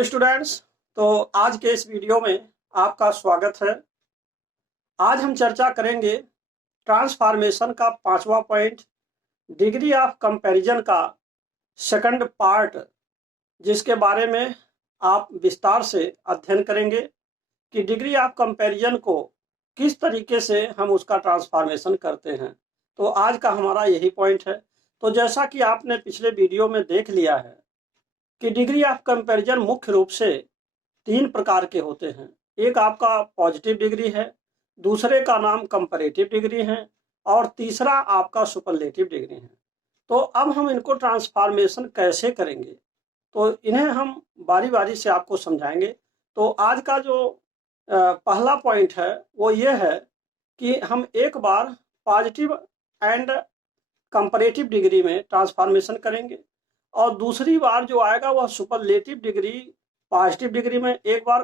Hello students. तो आज के इस वीडियो में आपका स्वागत है। आज हम चर्चा करेंगे ट्रांसफॉर्मेशन का 5वां पॉइंट, डिग्री ऑफ कंपैरिजन का सेकंड पार्ट, जिसके बारे में आप विस्तार से अध्ययन करेंगे कि डिग्री ऑफ कंपैरिजन को किस तरीके से हम उसका ट्रांसफॉर्मेशन करते हैं। तो आज का हमारा यही पॉइंट है। तो जैसा कि आपने पिछले वीडियो में देख लिया है कि डिग्री ऑफ कंपैरिजन मुख्य रूप से 3 प्रकार के होते हैं। एक आपका पॉजिटिव डिग्री है, दूसरे का नाम कंपैरेटिव डिग्री है और तीसरा आपका सुपरलेटिव डिग्री है। तो अब हम इनको ट्रांसफॉर्मेशन कैसे करेंगे, तो इन्हें हम बारी बारी से आपको समझाएंगे। तो आज का जो पहला पॉइंट है वो ये है कि हम एक बार पॉजिटिव एंड कंपैरेटिव डिग्री में ट्रांसफॉर्मेशन करेंगे और दूसरी बार जो आएगा वह सुपरलेटिव डिग्री, पॉजिटिव डिग्री में एक बार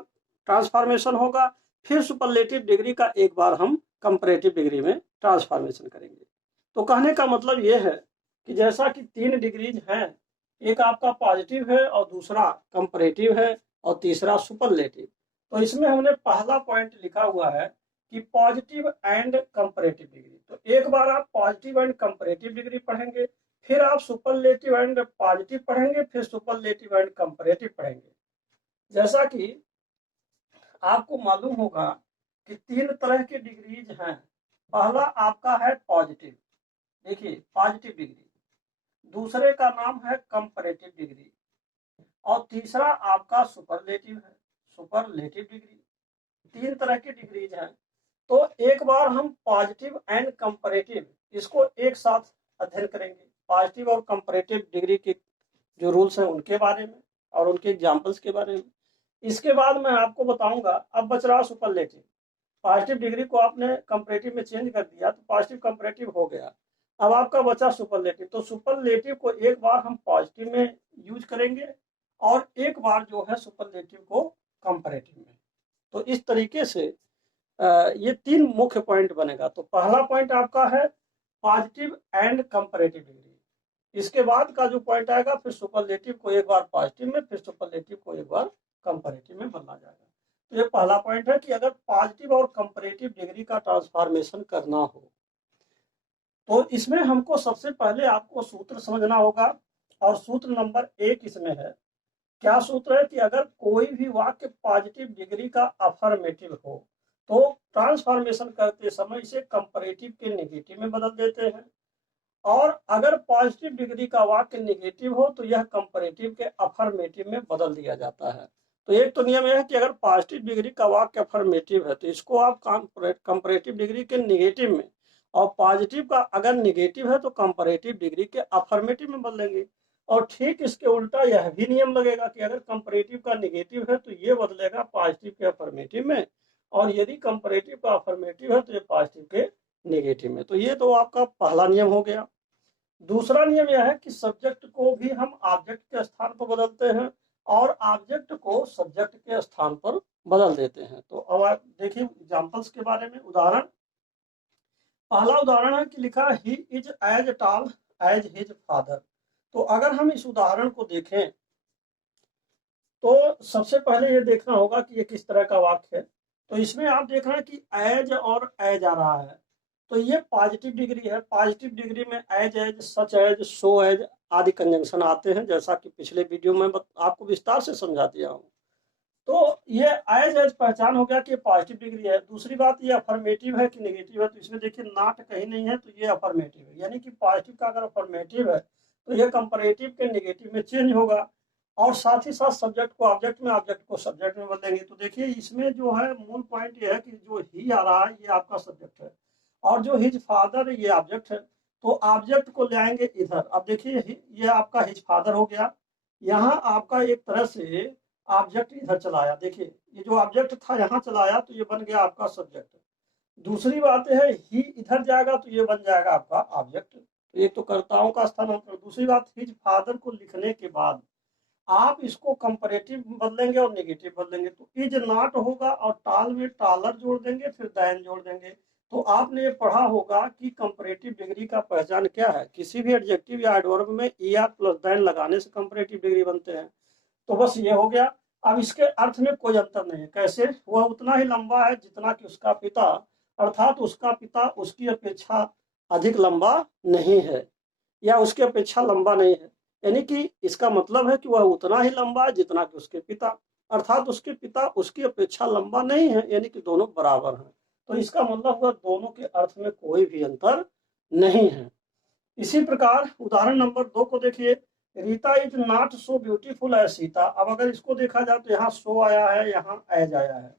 ट्रांसफॉर्मेशन होगा, फिर सुपरलेटिव डिग्री का एक बार हम कंपैरेटिव डिग्री में ट्रांसफॉर्मेशन करेंगे। तो कहने का मतलब ये है कि जैसा कि 3 डिग्रीज हैं, एक आपका पॉजिटिव है और दूसरा कंपैरेटिव है और तीसरा सुपरलेटिव। तो इसमें हमने पहला पॉइंट लिखा हुआ है कि पॉजिटिव एंड कंपैरेटिव डिग्री। तो एक बार आप पॉजिटिव एंड कंपैरेटिव डिग्री पढ़ेंगे, फिर आप सुपरलेटिव एंड पॉजिटिव पढ़ेंगे, फिर सुपरलेटिव एंड कंपैरेटिव पढ़ेंगे। जैसा कि आपको मालूम होगा कि 3 तरह के डिग्रीज हैं। पहला आपका है पॉजिटिव, देखिए पॉजिटिव डिग्री, दूसरे का नाम है कंपैरेटिव डिग्री और तीसरा आपका सुपरलेटिव है, सुपरलेटिव डिग्री। 3 तरह के डिग्रीज हैं। तो एक बार हम पॉजिटिव एंड कंपैरेटिव इसको एक साथ अध्ययन करेंगे, पॉजिटिव और कंपैरेटिव डिग्री के जो रूल्स हैं उनके बारे में और उनके एग्जांपल्स के बारे में। इसके बाद मैं आपको बताऊंगा। अब बच रहा सुपरलेटिव। पॉजिटिव डिग्री को आपने कंपैरेटिव में चेंज कर दिया तो पॉजिटिव कंपैरेटिव हो गया। अब आपका बचा सुपरलेटिव। तो सुपरलेटिव को एक बार हम पॉजिटिव में यूज करेंगे और एक बार जो है सुपरलेटिव को कंपैरेटिव में। तो इस तरीके से ये 3 मुख्य पॉइंट बनेगा। तो पहला पॉइंट आपका है पॉजिटिव एंड कंपैरेटिव डिग्री। इसके बाद का जो पॉइंट आएगा फिर सुपरलेटिव को एक बार पॉजिटिव में, फिर सुपरलेटिव को एक बार कंपैरेटिव में बदला जाएगा। तो ये पहला पॉइंट है कि अगर पॉजिटिव और कंपैरेटिव डिग्री का ट्रांसफॉर्मेशन करना हो तो इसमें हमको सबसे पहले आपको सूत्र समझना होगा और सूत्र नंबर 1 इसमें है। क्या सूत्र है कि अगर कोई भी वाक्य पॉजिटिव डिग्री का अफर्मेटिव हो तो ट्रांसफॉर्मेशन करते समय इसे कंपैरेटिव के नेगेटिव में बदल देते हैं, और अगर पॉजिटिव डिग्री का वाक्य नेगेटिव हो तो यह कंपैरेटिव के अफर्मेटिव में बदल दिया जाता है। तो एक तो नियम यह है कि अगर पॉजिटिव डिग्री का वाक्य अफर्मेटिव है तो इसको आप कंपैरेटिव डिग्री के नेगेटिव में, और पॉजिटिव का अगर नेगेटिव है तो कंपैरेटिव डिग्री के अफर्मेटिव में बदलेंगे। और ठीक इसके उल्टा यह भी नियम लगेगा कि अगर कंपैरेटिव का नेगेटिव है तो ये बदलेगा पॉजिटिव के अफर्मेटिव में, और यदि कंपैरेटिव का अफर्मेटिव है तो ये पॉजिटिव के नेगेटिव में। तो ये तो आपका पहला नियम हो गया। दूसरा नियम यह है कि सब्जेक्ट को भी हम ऑब्जेक्ट के स्थान पर बदलते हैं और ऑब्जेक्ट को सब्जेक्ट के स्थान पर बदल देते हैं। तो अब आप देखिए एग्जांपल्स के बारे में। उदाहरण, पहला उदाहरण है कि लिखा he is as tall as his father. तो अगर हम इस उदाहरण को देखें तो सबसे पहले ये देखना होगा कि ये किस तरह का वाक्य है। तो इसमें आप देख रहे हैं कि एज और एज आ रहा है, तो ये पॉजिटिव डिग्री है। पॉजिटिव डिग्री में as as, such as, so as आदि कंजंक्शन आते हैं, जैसा कि पिछले वीडियो में आपको विस्तार से समझा दिया हूँ। तो ये एज एज पहचान हो गया कि ये पॉजिटिव डिग्री है। दूसरी बात, ये अफर्मेटिव है कि नेगेटिव है। तो इसमें देखिए नॉट कहीं नहीं है, तो ये अफर्मेटिव है, यानी कि पॉजिटिव का अगर अफर्मेटिव है तो ये कंपैरेटिव के नेगेटिव में चेंज होगा। और साथ ही साथ सब्जेक्ट को ऑब्जेक्ट में, ऑब्जेक्ट को सब्जेक्ट में बदलेंगे। तो देखिए इसमें जो है मूल पॉइंट ये है कि जो ही आ रहा है ये आपका सब्जेक्ट है और जो हिज फादर ये ऑब्जेक्ट है। तो ऑब्जेक्ट को ले आएंगे इधर। अब देखिए ये आपका हिज फादर हो गया। यहाँ आपका एक तरह से ऑब्जेक्ट इधर चलाया। देखिए ये जो ऑब्जेक्ट था यहाँ चलाया तो ये बन गया आपका सब्जेक्ट। दूसरी बात है ही इधर जाएगा तो ये बन जाएगा आपका ऑब्जेक्ट। तो एक तो कर्ताओं का स्थानांतरण। दूसरी बात, हिज फादर को लिखने के बाद आप इसको कंपैरेटिव बदलेंगे और नेगेटिव बदलेंगे। तो इज नॉट होगा और टाल में टालर जोड़ देंगे, फिर दैन जोड़ देंगे। तो आपने ये पढ़ा होगा कि कंपैरेटिव डिग्री का पहचान क्या है। किसी भी एडजेक्टिव या एडवर्ब में er प्लस दैन लगाने से कंपैरेटिव डिग्री बनते हैं। तो बस ये हो गया। अब इसके अर्थ में कोई अंतर नहीं है। कैसे? वह उतना ही लंबा है जितना कि उसका पिता, अर्थात उसका पिता उसकी अपेक्षा अधिक लंबा नहीं है या उसकी अपेक्षा लंबा नहीं है। यानी कि इसका मतलब है कि वह उतना ही लंबा है जितना कि उसके पिता, अर्थात उसके पिता उसकी अपेक्षा लंबा नहीं है, यानी कि दोनों बराबर हैं। तो इसका मतलब हुआ दोनों के अर्थ में कोई भी अंतर नहीं है। इसी प्रकार उदाहरण नंबर 2 को देखिए, Rita is not so beautiful as Sita. अब अगर इसको देखा जाए तो यहाँ सो आया है, यहाँ एज आया है।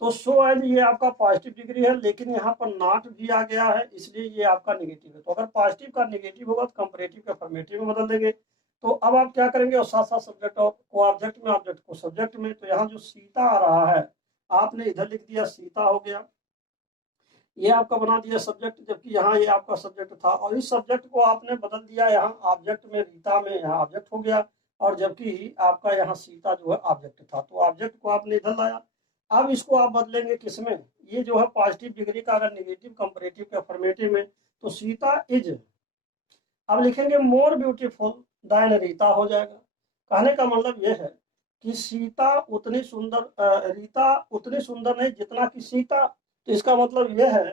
तो सो एज ये आपका पॉजिटिव डिग्री है, लेकिन यहाँ पर नॉट भी आ गया है, इसलिए ये आपका नेगेटिव है। तो अगर पॉजिटिव का नेगेटिव होगा तो कंपैरेटिव का अफर्मेटिव में बदल देंगे। तो अब आप क्या करेंगे, और साथ साथ सब्जेक्ट को ऑब्जेक्ट में, ऑब्जेक्ट को सब्जेक्ट में। तो यहाँ जो सीता आ रहा है आपने इधर लिख दिया सीता हो गया, ये आपका बना दिया सब्जेक्ट, जबकि यहाँ ये आपका सब्जेक्ट था। और इस सब्जेक्ट को आपने बदल दिया यहाँ ऑब्जेक्ट में, रीता में यहाँ ऑब्जेक्ट हो गया, और जबकि आपका यहाँ सीता जो है ऑब्जेक्ट था। तो ऑब्जेक्ट को आपने इधर लाया। अब इसको आप बदलेंगे किसमें, ये जो है पॉजिटिव डिग्री का अगर नेगेटिव कंपैरेटिव के अफर्मेटिव में, तो सीता इज, अब लिखेंगे मोर ब्यूटीफुल देन रीता हो जाएगा। कहने का मतलब यह है कि सीता उतनी सुंदर, रीता उतनी सुंदर नहीं जितना कि सीता। तो इसका मतलब यह है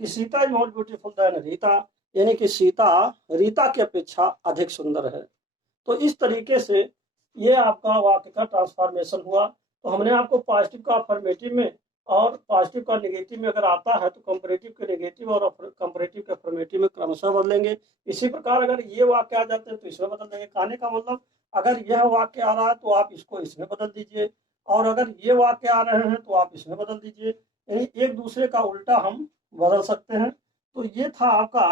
कि Sita is more beautiful then Rita, यानी कि सीता रीता की अपेक्षा अधिक सुंदर है। तो इस तरीके से ये आपका वाक्य का ट्रांसफॉर्मेशन हुआ। तो हमने आपको पॉजिटिव का अफर्मेटिव में और पॉजिटिव का नेगेटिव में अगर आता है तो कंपैरेटिव के नेगेटिव और कंपैरेटिव के अफर्मेटिव में क्रमशः बदलेंगे। इसी प्रकार अगर ये वाक्य आ जाते हैं तो इसमें बदल देंगे। कहने का मतलब अगर यह वाक्य आ रहा है तो आप इसको इसमें बदल दीजिए, और अगर ये वाक्य आ रहे हैं तो आप इसमें बदल दीजिए, यानी एक दूसरे का उल्टा हम बदल सकते हैं। तो ये था आपका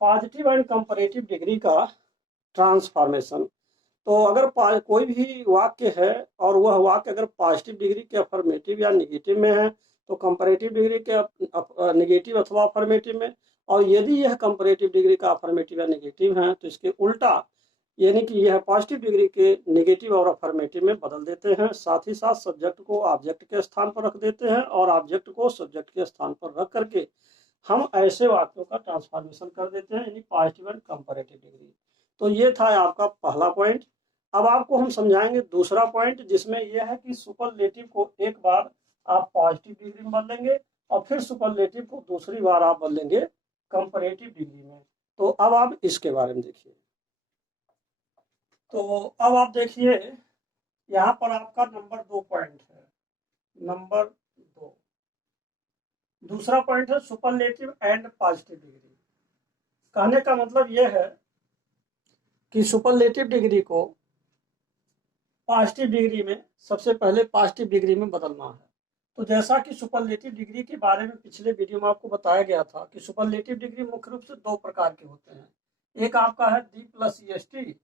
पॉजिटिव एंड कंपैरेटिव डिग्री का ट्रांसफॉर्मेशन। तो अगर कोई भी वाक्य है और वह वाक्य अगर पॉजिटिव डिग्री के अफर्मेटिव या नेगेटिव में है तो कंपैरेटिव डिग्री के नेगेटिव अथवा अफर्मेटिव में, और यदि यह कंपैरेटिव डिग्री का अफर्मेटिव या नेगेटिव है तो इसके उल्टा, यानी कि यह पॉजिटिव डिग्री के नेगेटिव और अफर्मेटिव में बदल देते हैं। साथ ही साथ सब्जेक्ट को ऑब्जेक्ट के स्थान पर रख देते हैं और ऑब्जेक्ट को सब्जेक्ट के स्थान पर रख करके हम ऐसे वाक्यों का ट्रांसफॉर्मेशन कर देते हैं, यानी पॉजिटिव एंड कंपैरेटिव डिग्री। तो ये था आपका पहला पॉइंट। अब आपको हम समझाएंगे दूसरा पॉइंट, जिसमें यह है कि सुपरलेटिव को एक बार आप पॉजिटिव डिग्री में बदलेंगे और फिर सुपरलेटिव को दूसरी बार आप बदलेंगे कंपैरेटिव डिग्री में। तो अब आप इसके बारे में देखिए। तो अब आप देखिए यहाँ पर आपका नंबर 2 पॉइंट है, नंबर 2 दूसरा पॉइंट है सुपरलेटिव एंड पॉजिटिव डिग्री। कहने का मतलब यह है कि सुपरलेटिव डिग्री को पॉजिटिव डिग्री में सबसे पहले पॉजिटिव डिग्री में बदलना है। तो जैसा कि सुपरलेटिव डिग्री के बारे में पिछले वीडियो में आपको बताया गया था कि सुपरलेटिव डिग्री मुख्य रूप से 2 प्रकार के होते हैं। एक आपका है D plus E S T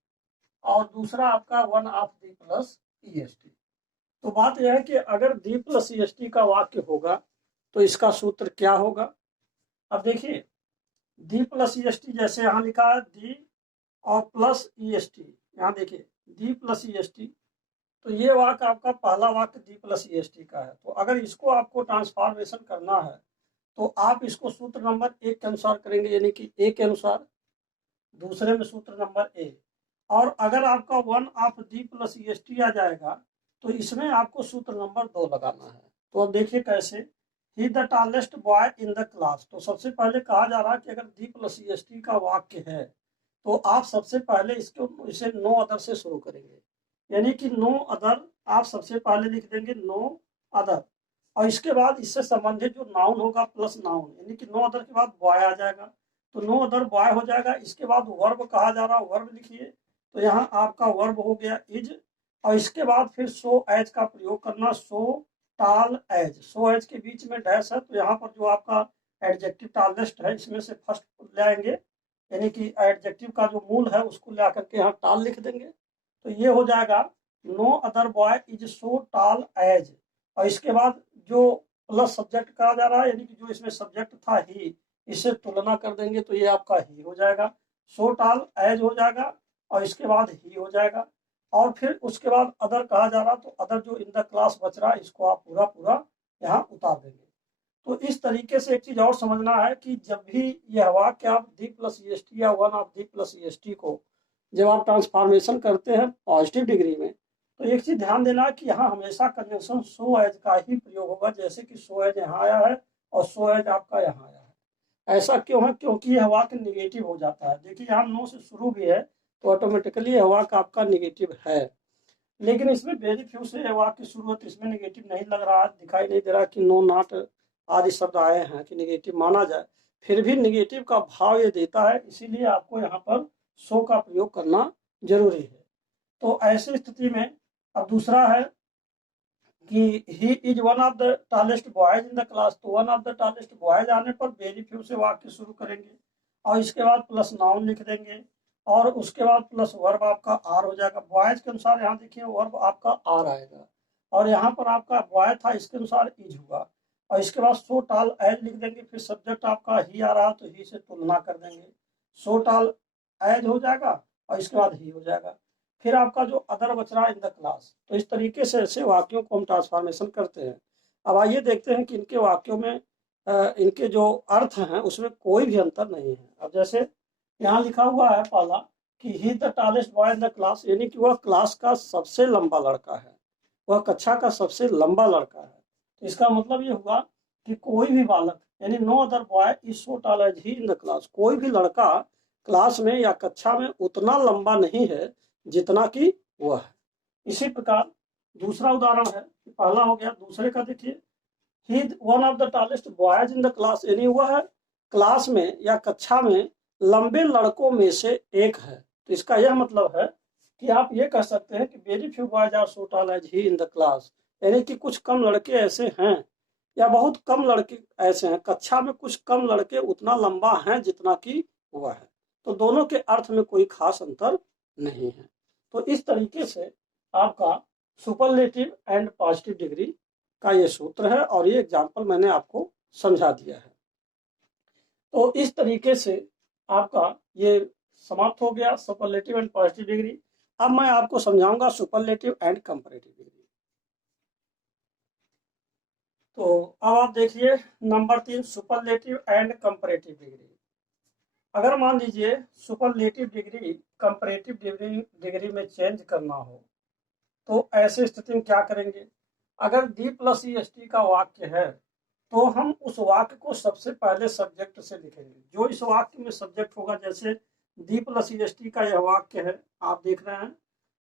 और दूसरा आपका 1 of D plus E S T. तो बात यह है कि अगर D plus E S T का वाक्य होगा तो इसका सूत्र क्या होगा। अब देखिए D plus E S T, जैसे यहाँ लिखा है डी और प्लस ई एस टी, यहाँ देखिए D plus E S T, तो ये वाक्य आपका पहला वाक्य D plus E S T का है। तो अगर इसको आपको ट्रांसफॉर्मेशन करना है तो आप इसको सूत्र नंबर 1 के अनुसार करेंगे, यानी कि ए के अनुसार, दूसरे में सूत्र नंबर ए। और अगर आपका 1 of D plus E S T आ जाएगा तो इसमें आपको सूत्र नंबर 2 लगाना है। तो अब देखिए कैसे, he the tallest boy in the class. तो सबसे पहले कहा जा रहा है कि अगर D plus E S T का वाक्य है तो आप सबसे पहले इसे नो अदर से शुरू करेंगे, यानी कि नो अदर आप सबसे पहले लिख देंगे नो अदर, और इसके बाद इससे संबंधित जो नाउन होगा प्लस नाउन, यानी कि नो अदर के बाद बॉय आ जाएगा, तो नो अदर बॉय हो जाएगा। इसके बाद वर्ब कहा जा रहा है, वर्ब लिखिए, तो यहाँ आपका वर्ब हो गया इज, और इसके बाद फिर सो एज का प्रयोग करना, सो टाल एज, सो एज के बीच में डैश है, तो यहाँ पर जो आपका एडजेक्टिव टालेस्ट है इसमें से फर्स्ट लाएंगे, यानी कि एडजेक्टिव का जो मूल है उसको ला करके यहाँ टाल लिख देंगे। तो ये हो जाएगा no other boy is so tall as, और इसके बाद जो प्लस सब्जेक्ट कहा जा रहा है, यानी कि जो इसमें सब्जेक्ट था ही, इससे तुलना कर देंगे तो ये आपका ही हो जाएगा, सो टाल एज हो जाएगा, और इसके बाद ही हो जाएगा। और फिर उसके बाद अदर कहा जा रहा, तो अदर जो इन द क्लास बच रहा है इसको आप पूरा पूरा यहाँ उतार देंगे। तो इस तरीके से एक चीज और समझना है कि जब भी यह वाक्य आप D plus E S T या 1 of D plus E S T को जब आप ट्रांसफॉर्मेशन करते हैं पॉजिटिव डिग्री में, तो एक चीज ध्यान देना कि यहाँ हमेशा कंजंक्शन सो एज का ही प्रयोग होगा, जैसे कि सो एज यहाँ आया है और सो एज आपका यहाँ आया है। ऐसा क्यों है? क्योंकि यह वाक्य निगेटिव हो जाता है। देखिए यहाँ नो से शुरू भी है तो ऑटोमेटिकली यह वाक्य आपका निगेटिव है, लेकिन इसमें वेरी फ्यू से वाक्य शुरू होते, इसमें निगेटिव नहीं लग रहा है, दिखाई नहीं दे रहा कि नो नॉट आदि शब्द आए हैं कि निगेटिव माना जाए, फिर भी निगेटिव का भाव ये देता है, इसीलिए आपको यहाँ पर सो का प्रयोग करना जरूरी है। तो ऐसी स्थिति में अब दूसरा है कि he is one of the tallest boys in the class. तो one of the tallest boys आने पर वेरी फ्यू से वाक्य शुरू करेंगे और इसके बाद प्लस नाउन लिख देंगे और उसके बाद प्लस वर्ब आपका आर हो जाएगा। बॉयज के अनुसार यहाँ देखिए वर्ब आपका आर आएगा और यहाँ पर आपका बॉय था, इसके अनुसार इज हुआ और इसके बाद सो टाल एज लिख देंगे। फिर सब्जेक्ट आपका ही आ रहा तो ही से तुलना कर देंगे, सो टाल एज हो जाएगा और इसके बाद ही हो जाएगा। फिर आपका जो अदर बच रहा इन द क्लास। तो इस तरीके से ऐसे वाक्यों को हम ट्रांसफॉर्मेशन करते हैं। अब आइए देखते हैं कि इनके वाक्यों में इनके जो अर्थ हैं उसमें कोई भी अंतर नहीं है। अब जैसे यहाँ लिखा हुआ है पहला कि he the tallest boy in the class, यानी कि वह क्लास का सबसे लंबा लड़का है, वह कक्षा का सबसे लंबा लड़का है। तो इसका मतलब ये हुआ कि कोई भी बालक यानी no other boy is so tall as he in the class, कोई भी लड़का क्लास में या कक्षा में उतना लंबा नहीं है जितना कि वह है। इसी प्रकार दूसरा उदाहरण है, पहला हो गया, दूसरे का देखिए he one of the tallest boys in the class, यानी वह है क्लास में या कक्षा में लंबे लड़कों में से एक है। तो इसका यह मतलब है कि आप ये कह सकते हैं कि very few boys are so tall as he in the class, यानी कि कुछ कम लड़के ऐसे हैं या बहुत कम लड़के ऐसे हैं, कक्षा में कुछ कम लड़के उतना लंबा हैं जितना कि वह है। तो दोनों के अर्थ में कोई खास अंतर नहीं है। तो इस तरीके से आपका सुपरलेटिव एंड पॉजिटिव डिग्री का ये सूत्र है और ये एग्जाम्पल मैंने आपको समझा दिया है। तो इस तरीके से आपका ये समाप्त हो गया सुपरलेटिव एंड पॉजिटिव डिग्री। अब मैं आपको समझाऊंगा सुपरलेटिव एंड कंपैरेटिव डिग्री। तो अब आप देखिए number 3 superlative and comparative degree. अगर मान लीजिए सुपरलेटिव डिग्री कंपैरेटिव डिग्री में चेंज करना हो तो ऐसे स्थिति में क्या करेंगे? अगर D plus E S T का वाक्य है तो हम उस वाक्य को सबसे पहले सब्जेक्ट से लिखेंगे। जो इस वाक्य में सब्जेक्ट होगा, जैसे D plus E S T का यह वाक्य है आप देख रहे हैं,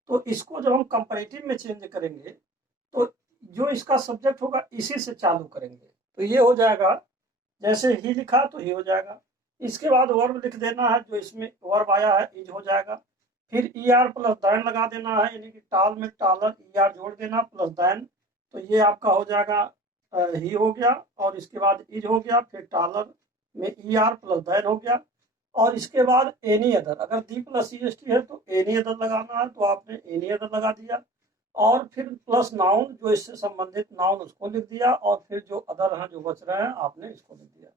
तो इसको जब हम कंपैरेटिव में चेंज करेंगे तो जो इसका सब्जेक्ट होगा इसी से चालू करेंगे। तो ये हो जाएगा, जैसे ही लिखा तो ही हो जाएगा। इसके बाद वर्ब लिख देना है, जो इसमें वर्ब आया है इज हो जाएगा। फिर ई आर प्लस दैन लगा देना है, यानी कि टाल में टालर ई आर जोड़ देना प्लस दैन, तो ये आपका हो जाएगा ही हो गया और इसके बाद इज हो गया, फिर टालर में ई आर प्लस दैन हो गया और इसके बाद एनी अदर। अगर D plus E S T है तो एनी अदर लगाना है, तो आपने एनी अदर लगा दिया और फिर प्लस नाउन जो इससे संबंधित नाउन उसको लिख दिया और फिर जो अदर हैं जो बच रहे हैं आपने इसको लिख दिया।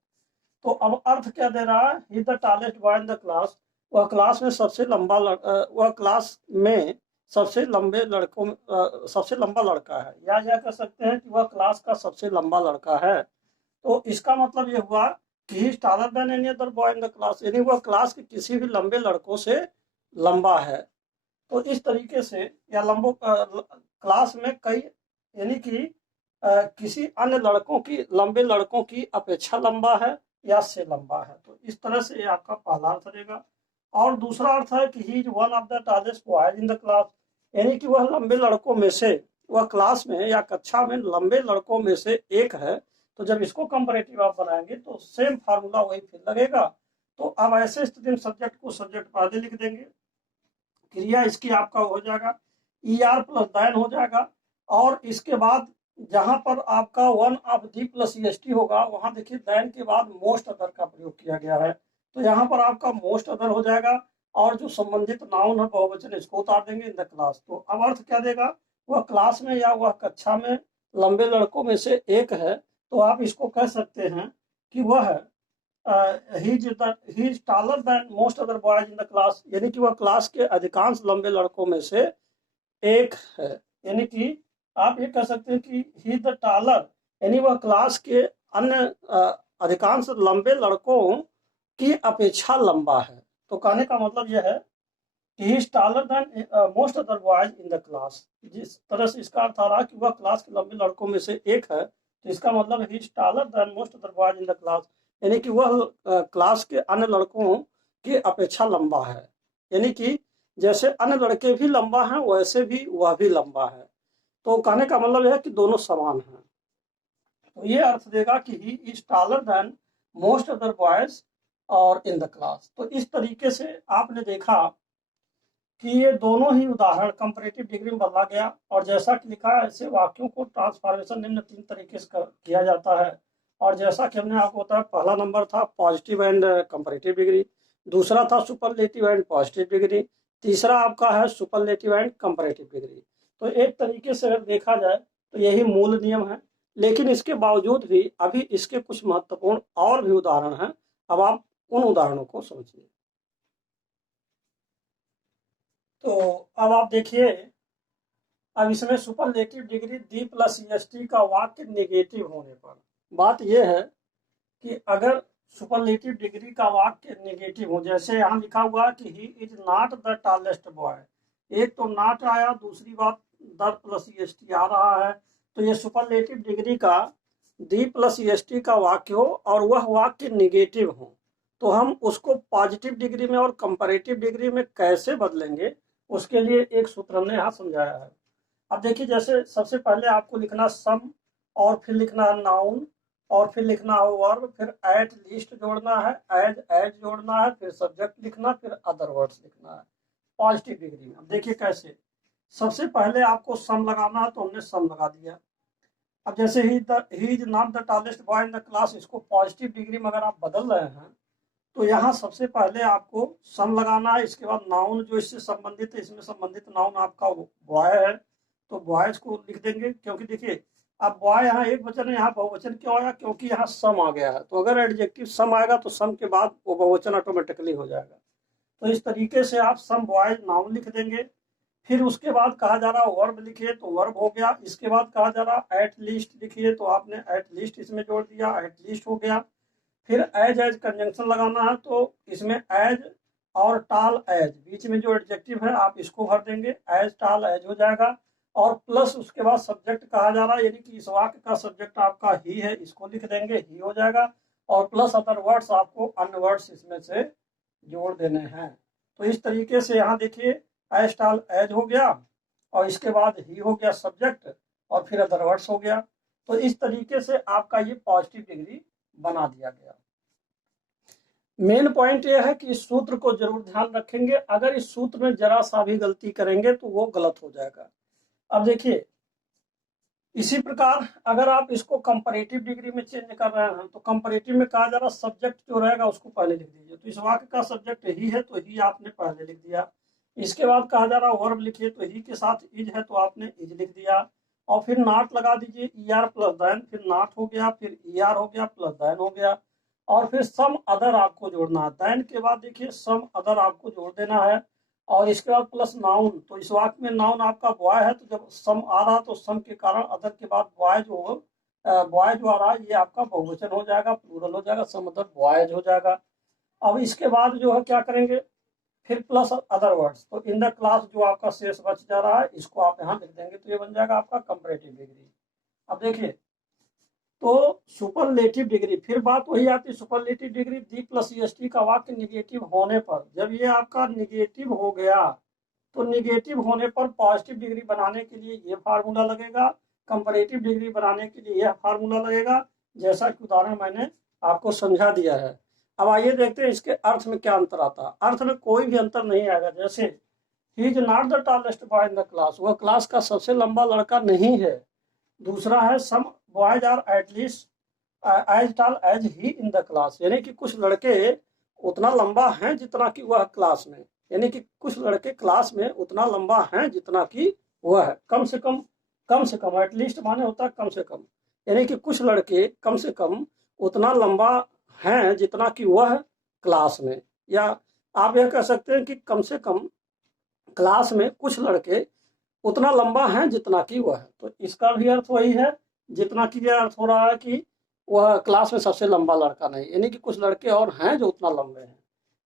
तो अब अर्थ क्या दे रहा है? He the tallest boy in the class, वह क्लास में सबसे लंबा वह क्लास में सबसे लंबे लड़कों सबसे लंबा लड़का है, या यह कह सकते हैं कि वह क्लास का सबसे लंबा लड़का है। तो इसका मतलब यह हुआ कि he is taller than any other boy in the class, यानी वह क्लास के किसी भी लंबे लड़कों से लंबा है। तो इस तरीके से या लंबो क्लास में कई यानी कि किसी अन्य लड़कों की लंबे लड़कों की अपेक्षा लंबा है या से लंबा है। तो इस तरह से ये आपका पहला अर्थ रहेगा। और दूसरा अर्थ है कि he is one of the tallest boys in the class, यानी कि वह लंबे लड़कों में से, वह क्लास में या कक्षा में लंबे लड़कों में से एक है। तो जब इसको कंपैरेटिव आप बनाएंगे तो सेम फार्मूला वही फिर लगेगा। तो अब ऐसे स्थिति में सब्जेक्ट को सब्जेक्ट पहले लिख देंगे, क्रिया इसकी आपका हो जाएगा ई आर प्लस दैन हो जाएगा और इसके बाद जहां पर आपका one of D plus E S T होगा वहां देखिए दैन के बाद मोस्ट अदर का प्रयोग किया गया है, तो यहाँ पर आपका मोस्ट अदर हो जाएगा और जो संबंधित नाउन है बहुवचन इसको उतार देंगे इन द क्लास। तो अब अर्थ क्या देगा? वह क्लास में या वह कक्षा में लंबे लड़कों में से एक है। तो आप इसको कह सकते हैं कि वह he is taller than most other boys in the class, यानी कि वह क्लास के अधिकांश लंबे लड़कों में से एक है। यानी कि आप ये कह सकते हैं कि he the taller, यानी वह क्लास के अन्य अधिकांश लंबे लड़कों की अपेक्षा लंबा है। तो कहने का मतलब यह है he is taller than most other boys in the class. जिस तरह से इसका अर्थ आ रहा है कि वह क्लास के लंबे लड़कों में से एक है, तो इसका मतलब he is taller than most other boys in the class, यानी कि वह क्लास के अन्य लड़कों की अपेक्षा लंबा है। यानी कि जैसे अन्य लड़के भी लंबा हैं वैसे भी वह भी लंबा है। तो कहने का मतलब यह है कि दोनों समान हैं। तो ये अर्थ देगा कि he is taller than most other boys और इन द क्लास। तो इस तरीके से आपने देखा कि ये दोनों ही उदाहरण कंपैरेटिव डिग्री में बदला गया। और जैसा कि लिखा है, ऐसे वाक्यों को ट्रांसफॉर्मेशन निम्न 3 तरीके से किया जाता है। और जैसा कि हमने आपको बताया, पहला नंबर था पॉजिटिव एंड कंपैरेटिव डिग्री, दूसरा था सुपरलेटिव एंड पॉजिटिव डिग्री, तीसरा आपका है सुपरलेटिव एंड कंपैरेटिव डिग्री। तो एक तरीके से अगर देखा जाए तो यही मूल नियम है, लेकिन इसके बावजूद भी अभी इसके कुछ महत्वपूर्ण और भी उदाहरण हैं। अब आप उन उदाहरणों को समझिए। तो अब आप देखिए, अब इसमें सुपरलेटिव डिग्री दी प्लस ईएसटी का वाक्य नेगेटिव होने पर बात यह है कि अगर सुपरलेटिव डिग्री का वाक्य नेगेटिव हो, जैसे यहाँ लिखा हुआ कि he is not the tallest boy, एक तो नॉट आया, दूसरी बात द प्लस ईएसटी आ रहा है, तो ये सुपरलेटिव डिग्री का दी प्लस ईएसटी का वाक्य हो और वह वाक्य नेगेटिव हो, तो हम उसको पॉजिटिव डिग्री में और कंपैरेटिव डिग्री में कैसे बदलेंगे, उसके लिए एक सूत्र हमने यहाँ समझाया है। अब देखिए, जैसे सबसे पहले आपको लिखना सम, और फिर लिखना है नाउन, और फिर लिखना है वर्ब, फिर एट लीस्ट जोड़ना है, एज जोड़ना है, फिर सब्जेक्ट लिखना, फिर अदर वर्ड्स लिखना है पॉजिटिव डिग्री में। अब देखिए कैसे, सबसे पहले आपको सम लगाना है, तो हमने सम लगा दिया। अब जैसे he is not the tallest boy in the class, इसको पॉजिटिव डिग्री में अगर आप बदल रहे हैं तो यहाँ सबसे पहले आपको सम लगाना है। इसके बाद नाउन जो इससे संबंधित है, इसमें संबंधित नाउन आपका बॉय है, तो बॉयज को लिख देंगे, क्योंकि देखिए अब बॉय यहाँ एक वचन है, यहाँ बहुवचन क्यों आया, क्योंकि यहाँ सम आ गया है। तो अगर एडजेक्टिव सम आएगा तो सम के बाद वो बहुवचन ऑटोमेटिकली हो जाएगा। तो इस तरीके से आप सम बॉयज नाउन लिख देंगे। फिर उसके बाद कहा जा रहा वर्ब लिखिए, तो वर्ब हो गया। इसके बाद कहा जा रहा एट लीस्ट लिखिए, तो आपने एट लीस्ट इसमें जोड़ दिया, एट लीस्ट हो गया। फिर एज कंजंक्शन लगाना है, तो इसमें एज और टाल एज, बीच में जो एडजेक्टिव है आप इसको भर देंगे, एज टाल एज हो जाएगा। और प्लस उसके बाद सब्जेक्ट कहा जा रहा है, यानी कि इस वाक्य का सब्जेक्ट आपका ही है, इसको लिख देंगे, ही हो जाएगा। और प्लस अदर वर्ड्स, आपको अन्य वर्ड्स इसमें से जोड़ देने हैं। तो इस तरीके से यहाँ देखिए, एज टाल एज हो गया, और इसके बाद ही हो गया सब्जेक्ट, और फिर अदर वर्ड्स हो गया। तो इस तरीके से आपका ये पॉजिटिव डिग्री बना दिया गया। मेन पॉइंट यह है कि इस सूत्र को जरूर ध्यान रखेंगे, अगर इस सूत्र में जरा सा भी गलती करेंगे तो वो गलत हो जाएगा। अब देखिए, इसी प्रकार अगर आप इसको कंपैरेटिव डिग्री में चेंज कर रहे हैं, तो कंपैरेटिव में कहा जा रहा सब्जेक्ट जो रहेगा उसको पहले लिख दीजिए। तो इस वाक्य का सब्जेक्ट ही है, तो ही आपने पहले लिख दिया। इसके बाद कहा जा रहा वर्ब लिखिए, तो ही के साथ इज है, तो आपने इज लिख दिया। और फिर नॉट लगा दीजिए, ER प्लस देन, फिर नॉट हो गया, फिर ER हो गया, प्लस देन हो गया। और फिर सम अदर आपको जोड़ना है, देन के बाद देखिए सम अदर आपको जोड़ देना है। और इसके बाद प्लस नाउन, तो इस वाक्य में नाउन आपका बॉय है, तो जब सम आ रहा तो सम के कारण अदर के बाद बॉय जो आ रहा है ये आपका बहुवचन हो जाएगा, प्लूरल हो जाएगा, सम अदर बॉयज हो जाएगा। अब इसके बाद जो है क्या करेंगे, फिर प्लस अदर वर्ड्स, तो इन द क्लास जो आपका शेष बच जा रहा है इसको आप यहाँ लिख देंगे, तो ये बन जाएगा आपका कंपैरेटिव डिग्री। अब देखिए, तो सुपरलेटिव डिग्री, फिर बात वही आती है, सुपरलेटिव डिग्री दी प्लस ईएसटी का वाक्य निगेटिव होने पर, जब ये आपका निगेटिव हो गया तो निगेटिव होने पर पॉजिटिव डिग्री बनाने के लिए ये फार्मूला लगेगा, कंपैरेटिव डिग्री बनाने के लिए यह फार्मूला लगेगा, जैसा कि उदाहरण मैंने आपको समझा दिया है। अब आइए देखते हैं इसके अर्थ में क्या अंतर आता है। अर्थ में कोई भी अंतर नहीं आएगा। जैसे he is not the tallest boy in the class, वह क्लास का सबसे लंबा लड़का नहीं है। दूसरा है some boys are at least as tall as he in the class, यानी कि कुछ लड़के उतना लंबा हैं जितना कि वह क्लास में, यानी कि कुछ लड़के क्लास में उतना लंबा हैं जितना कि वह है। कम से कम एटलीस्ट माने होता है कम से कम, यानी कि कुछ लड़के कम से कम उतना लंबा हैं जितना कि वह क्लास में, या आप यह कह सकते हैं कि कम से कम क्लास में कुछ लड़के उतना लंबा है जितना कि वह है। तो इसका भी अर्थ वही है, जितना कि यह अर्थ हो रहा है कि वह क्लास में सबसे लंबा लड़का नहीं, यानी कि कुछ लड़के और हैं जो उतना लंबे हैं।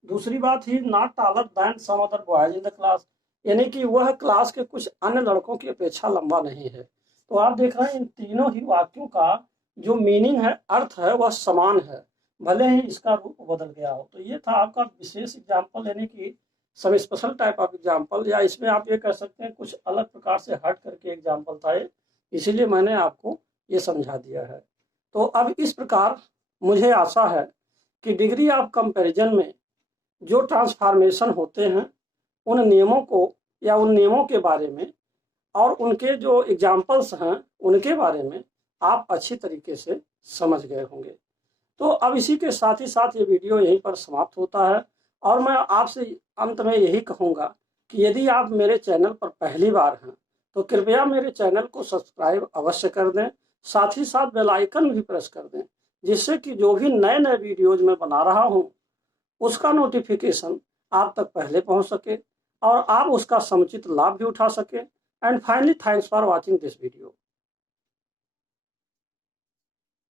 दूसरी बात he not taller than some other boys in the class, यानी कि वह क्लास के कुछ अन्य लड़कों की अपेक्षा लंबा नहीं है। तो आप देख रहे हैं इन तीनों ही वाक्यों का जो मीनिंग है, अर्थ है, वह समान है, भले ही इसका रूप बदल गया हो। तो ये था आपका विशेष एग्जाम्पल, यानी कि सब स्पेशल टाइप ऑफ एग्जाम्पल, या इसमें आप ये कह सकते हैं कुछ अलग प्रकार से हट करके एग्जाम्पल था ये, इसीलिए मैंने आपको ये समझा दिया है। तो अब इस प्रकार मुझे आशा है कि डिग्री ऑफ कंपैरिजन में जो ट्रांसफॉर्मेशन होते हैं उन नियमों को या उन नियमों के बारे में और उनके जो एग्जाम्पल्स हैं उनके बारे में आप अच्छी तरीके से समझ गए होंगे। तो अब इसी के साथ ही साथ ये वीडियो यहीं पर समाप्त होता है, और मैं आपसे अंत में यही कहूँगा कि यदि आप मेरे चैनल पर पहली बार हैं तो कृपया मेरे चैनल को सब्सक्राइब अवश्य कर दें, साथ ही साथ बेल आइकन भी प्रेस कर दें, जिससे कि जो भी नए नए वीडियोज मैं बना रहा हूँ उसका नोटिफिकेशन आप तक पहले पहुँच सके और आप उसका समुचित लाभ भी उठा सके। And finally thanks for watching this video.